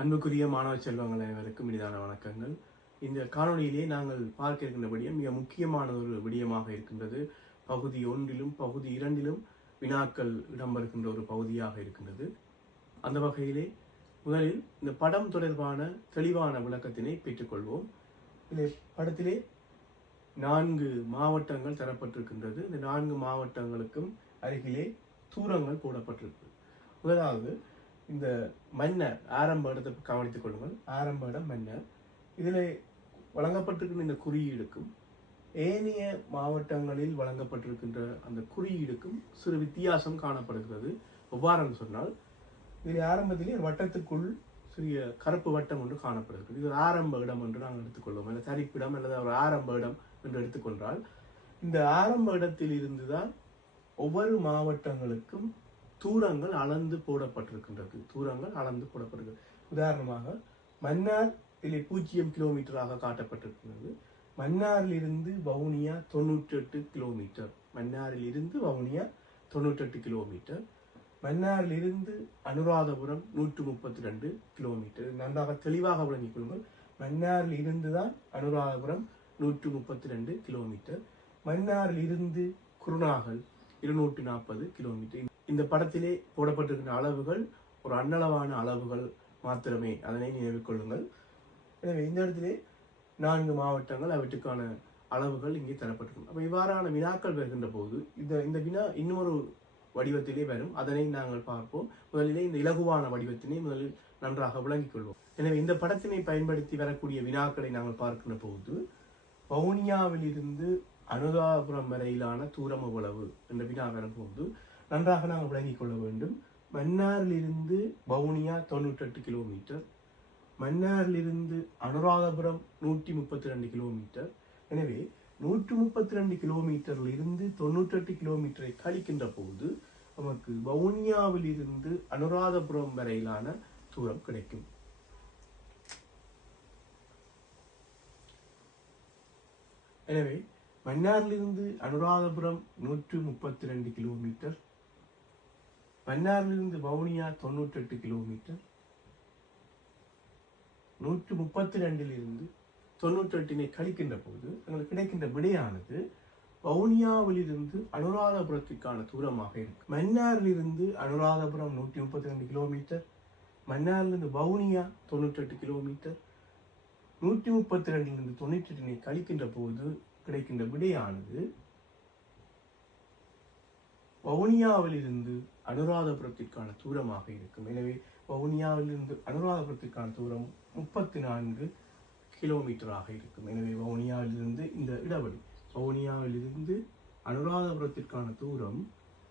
அன்புக்குரிய மாணவ செல்வங்கள் அனைவருக்கும் இனிதான வணக்கங்கள். இந்த காணொலியிலே நாங்கள் பார்க்க இருக்கின்ற விடயம் மிக முக்கியமான ஒரு விடயமாக இருக்கின்றது. பகுதி 1லும் பகுதி 2லும் வினாக்கள் இடம்பெறுகின்ற ஒரு பகுதியாக இருக்கின்றது. அந்த வகையிலே முதலில் இந்த படம் தொடர்பான தெளிவான விளக்கத்தினை பெற்றுக்கொள்வோம். இந்த படத்திலே 4 மாவட்டங்கள் தரப்பட்டிருக்கின்றது. இந்த 4 மாவட்டங்களுக்கும் அருகிலே தூரங்கள் போடப்பட்டிருக்கு. முதலாவது இந்த மன்னர் ஆரம்ப இடத்தை கவனித்துக் கொள்ளுங்கள். ஆரம்ப இடம் மன்னர். இதில் வழங்கப்பட்டிருக்கின்ற இந்த குறியீடுக்கும் ஏனைய மாவட்டங்களில் வழங்கப்பட்டிருக்கின்ற அந்த குறியீடுக்கும் சிறு வித்தியாசம் காணப்படுகிறது. எவ்வாறு சொன்னால், இதில் ஆரம்பத்திலே வட்டத்துக்குள் சிறிய கருப்பு வட்டம் ஒன்று காணப்படுகிறது. இது ஆரம்ப இடம் என்று நாங்கள் எடுத்துக்கொள்வோம், அல்லது தரிப்பிடம் அல்லது ஒரு ஆரம்ப இடம் என்று எடுத்துக்கொண்டால், இந்த ஆரம்ப இடத்தில் இருந்துதான் ஒவ்வொரு மாவட்டங்களுக்கும் தூரங்கள் அளந்து போடப்பட்டிருக்கின்றது. உதாரணமாக மன்னார் இதில் 0 கிலோமீட்டராக காட்டப்பட்டிருக்கிறது. மன்னாரில் இருந்து வவுனியா 98 கிலோமீட்டர். மன்னாரில் இருந்து வவுனியா 98 கிலோமீட்டர். மன்னாரில் இருந்து அனுராதபுரம் 132 கிலோமீட்டர். நன்றாக தெளிவாக விளங்கிக் கொள்ளுங்கள். மன்னாரில் இருந்து தான் அனுராதபுரம் 132 கிலோமீட்டர். மன்னாரில் இருந்து குருநாகல் 240 கிலோமீட்டர். இந்த படத்திலே போடப்பட்டிருக்கின்ற அளவுகள் ஒரு அன்னளவான அளவுகள் மாத்திரமே, அதனை நினைவில் கொள்ளுங்கள். எனவே இந்த இடத்திலே 4 மாவட்டங்கள், அவற்றுக்கான அளவுகள் இங்கே தரப்பட்டிருக்கும். அப்போ இவ்வாறான வினாக்கள் வருகின்ற போது இந்த வினா இன்னொரு வடிவத்திலே வரும். அதனை நாங்கள் பார்ப்போம். முதலிலே இந்த இலகுவான வடிவத்தினை முதலில் நன்றாக விளங்கிக் கொள்வோம். எனவே இந்த படத்தினை பயன்படுத்தி வரக்கூடிய வினாக்களை நாங்கள் பார்க்கின்ற போது, வவுனியாவில் இருந்து அனுராதபுரம் வரையிலான தூரம் எவ்வளவு என்ற வினா வரும்போது நன்றாக நாங்கள் விளங்கிக் கொள்ள வேண்டும். மன்னாரிலிருந்து வவுனியா 98 கிலோமீட்டர். மன்னாரிலிருந்து அனுராதபுரம் 132 கிலோமீட்டர். எனவே 132 கிலோமீட்டரில் இருந்து 98 கிலோமீட்டரை கழிக்கின்ற போது நமக்கு வவுனியாவில் இருந்து அனுராதபுரம் வரையிலான தூரம் கிடைக்கும். எனவே மன்னாரிலிருந்து அனுராதபுரம் 132 கிலோமீட்டர். மன்னாரிலிருந்து வவுனியா 98 கிலோமீட்டர். 132 98 கழிக்கின்ற போது எங்களுக்கு கிடைக்கின்ற விடையானது வவுனியாவிலிருந்து அனுராதபுரத்திற்கான தூரமாக இருக்கு. மன்னாரிலிருந்து அனுராதபுரம் 132 கிலோமீட்டர். மன்னாரிலிருந்து வவுனியா 98 கிலோமீட்டர். 132 98 கழிக்கின்ற போது கிடைக்கின்ற விடையானது வவுனியாவிலிருந்து அனுராதபுரத்திற்கான தூரமாக இருக்கும். எனவே வவுனியாவிலிருந்து அனுராதபுரத்திற்கான தூரம் 34 கிலோமீட்டராக இருக்கும். எனவே வவுனியாவிலிருந்து இந்த இடைவெளி, வவுனியாவிலிருந்து அனுராதபுரத்திற்கான தூரம்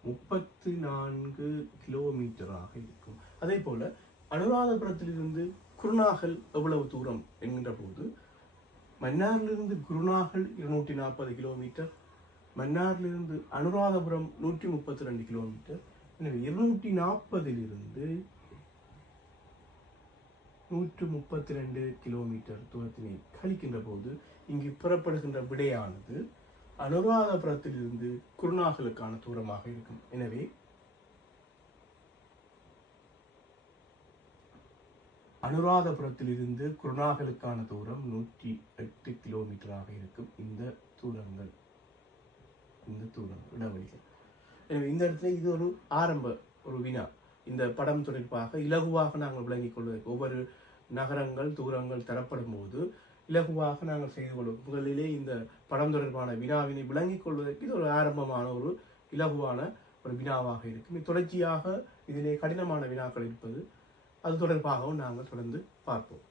34 கிலோமீட்டராக இருக்கும். அதே போல அனுராதபுரத்திலிருந்து குருநாகல் எவ்வளவு தூரம் என்கின்ற போது, மன்னாரிலிருந்து குருநாகல் 240 கிலோமீட்டர். மன்னாரிலிருந்து அனுராதபுரம் 132 கிலோமீட்டர். எனவே 240 132 கிலோமீட்டர் தூரத்தினை கழிக்கின்ற போது இங்கு பெறப்படுகின்ற விடையானது அனுராதபுரத்திலிருந்து குருநாகலுக்கான தூரமாக இருக்கும். எனவே அனுராதபுரத்திலிருந்து குருநாகலுக்கான தூரம் 108 கிலோமீட்டராக இருக்கும். இந்த தூரம் இடைவெளிகள். எனவே இந்த இடத்துல இது ஒரு ஆரம்ப ஒரு வினா. இந்த படம் தொடர்பாக இலகுவாக நாங்கள் விளங்கிக் கொள்வதற்கு ஒவ்வொரு நகரங்கள் தூரங்கள் தரப்படும் போது இலகுவாக நாங்கள் செய்து கொள்வோம். முதலிலே இந்த படம் தொடர்பான வினாவினை விளங்கிக் கொள்வதற்கு இது ஒரு ஆரம்பமான ஒரு இலகுவான ஒரு வினாவாக இருக்கும். தொடர்ச்சியாக இதிலே கடினமான வினாக்கள் இருப்பது, அது தொடர்பாகவும் நாங்கள் தொடர்ந்து பார்ப்போம்.